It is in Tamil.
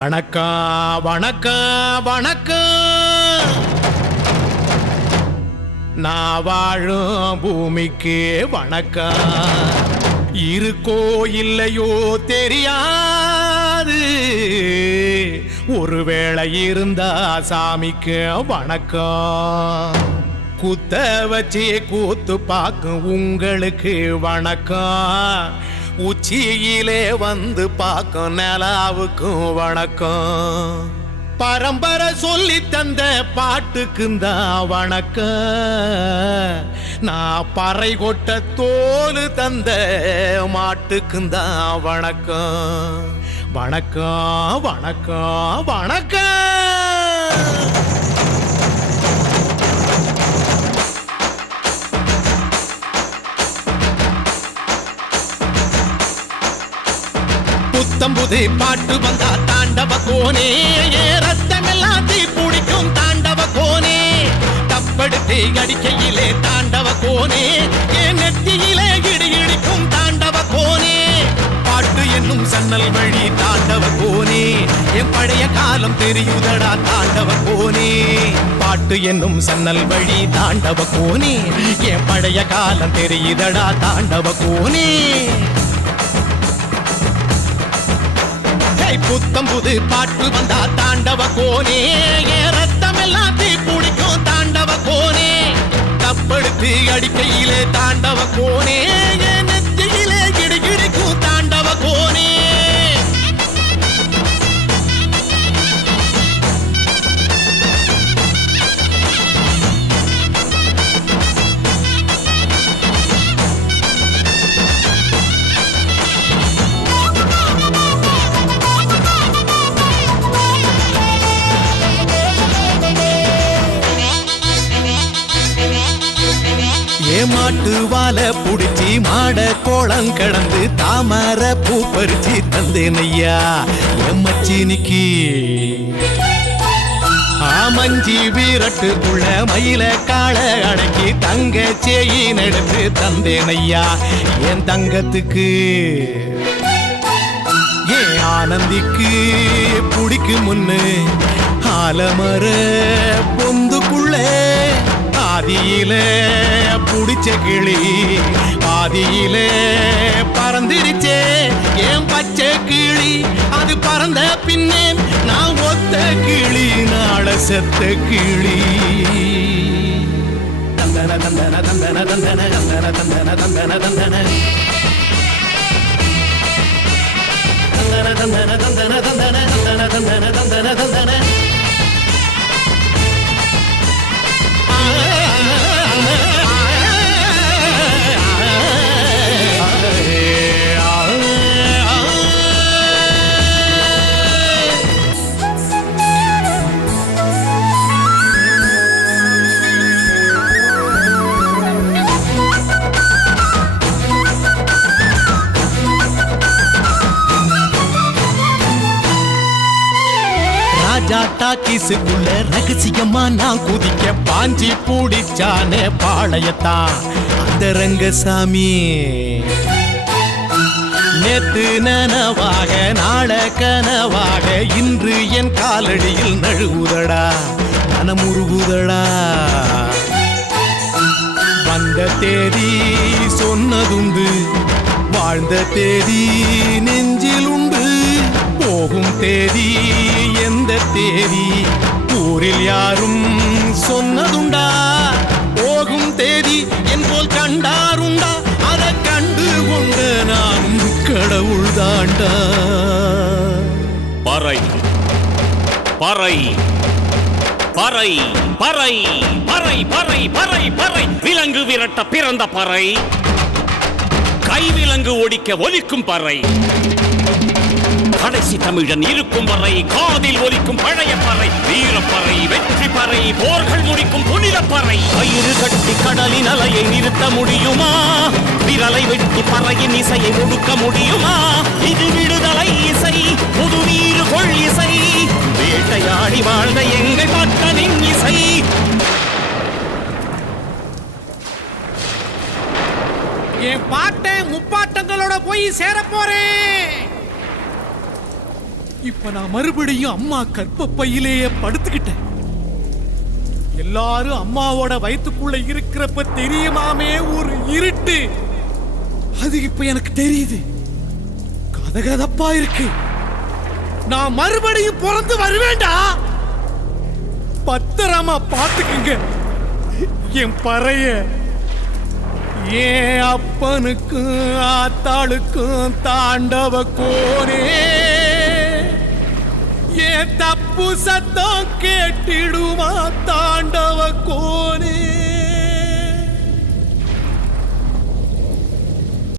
வணக்கம் வணக்கம் வணக்கம் நான் வாழும் பூமிக்கு வணக்கம் இருக்கோ இல்லையோ தெரியாது. ஒருவேளை இருந்தா சாமிக்கு வணக்கம் குத்த வச்சு கூத்து பார்க்கும் உங்களுக்கு வணக்கம் உச்சியிலே வந்து பார்க்கும் நிலாவுக்கும் வணக்கம். பரம்பரை சொல்லி தந்த பாட்டுக்கும் தான் வணக்கம். நான் பறை கொட்ட தோல் தந்த மாட்டுக்கும் தான் வணக்கம். வணக்கம் வணக்கம் வணக்கம். புத்தம்புது பாட்டு வந்தா தாண்டவ கோனே. ஏ ரத்தமெல்லாம் தீ பிடிக்கும் தாண்டவ கோனே. தப்படுத்தி அடிக்கையிலே தாண்டவ கோனே. என் நெத்தியிலே இடி இடிக்கும் தாண்டவ கோனே. பாட்டு என்னும் சன்னல் வழி தாண்டவ கோனே. என் பழைய காலம் தெரியுதடா தாண்டவ கோனே. பாட்டு என்னும் சன்னல் வழி தாண்டவ கோனே. என் பழைய காலம் தெரியுதடா தாண்டவ கோனே. ஹேய், புத்தம் புது பாட்டு வந்தா தாண்டவ கோனே. ரத்தம் எல்லாம் தீ பிடிக்கும் தாண்டவ கோனே. தப்படுத்து அடிக்கையிலே தாண்டவ கோனே. ஏமாட்டு வாழ புடிச்சி மாட கோளம் கடந்து தாமர பூ பறிச்சு தந்தேன் ஐயா. எம்மச்சினிக்கு ஆமஞ்சி வீரட்டுக்குள்ள மயில காள அடக்கி தங்க சேயின் எடுத்து தந்தேன் ஐயா. என் தங்கத்துக்கு ஏன் ஆனந்திக்கு புடிக்கு முன்னு. ஆலமர பொந்துக்குள்ளே பாதியிலே புடிச்ச கிளி பாதியிலே பறந்துருச்சே ஏன் பச்சை கிளி அது பறந்த பின்னே நான் ஒத்த கிளி நாள செத்த கிளி தந்தன தந்தன தந்தன தந்தன தந்தன தந்தன தந்தன தந்தன தந்தன தந்தன தந்தன தந்தன தந்தன தந்தன தந்தன டாக்கிஸுக்குள்ள ரகசியமா நான் குதிக்க பாஞ்சி பூடிச்சானே பாளையத்தான். அந்த ரங்கசாமி. நேத்து நனவாக நாள கனவாக இன்று என் காலடியில் நழுவுதடா மனமுருகுதடா வந்த தேதி சொன்னதுண்டு வாழ்ந்த தேதி நெஞ்சில் உண்டு போகும் தேதி எந்த தேதி? ஊரில் யாரும் சொன்னதுண்டா? போகும் தேதி என் போல் கண்டாருண்டா? அதை கண்டு கொண்ட நானும் கடவுள் தாண்டா. பறை பறை பறை பறை பறை பறை பறை பறை. விலங்கு விரட்ட பிறந்த பறை. கைவிலங்கு ஒடிக்க ஒலிக்கும் பறை. கடைசி தமிழன் இருக்கும் வரை காதில் ஒலிக்கும் பழைய பறை வீரப்பறை வெற்றி பறை போர்கள் முடிக்கும் புனித பறை. கயிறு கட்டி கடலின் அலையை நிறுத்த முடியுமா? விரலை வெட்டி பறையின் இசையை முடுக்க முடியுமா? இது விடுதலை இசை புது வீறு கொள் இசை. வேட்டையாடி வாழ்ந்த எங்கள் மக்களின் இசை. என் பாட்டை முப்பாட்டங்களோட போய் சேர போறேன். இப்ப நான் மறுபடியும் அம்மா கற்பப்பையிலேயே படுத்துக்கிட்டேன். எல்லாரும் அம்மாவோட வயித்துக்குள்ள இருக்கிறப்ப தெரியுமாமே ஒரு இருட்டு. அது இப்ப எனக்கு தெரியுது. கதகதப்பா இருக்கு. நான் மறுபடியும் பிறந்து வருவேண்டா? பத்திரமா பாத்துக்குங்க என் பறைய. ஏன் அப்பனுக்கும் ஆத்தாளுக்கும் தாண்டவ கோனே தப்பு சத்தம் கேட்டிடுமா தாண்டவ கோனே.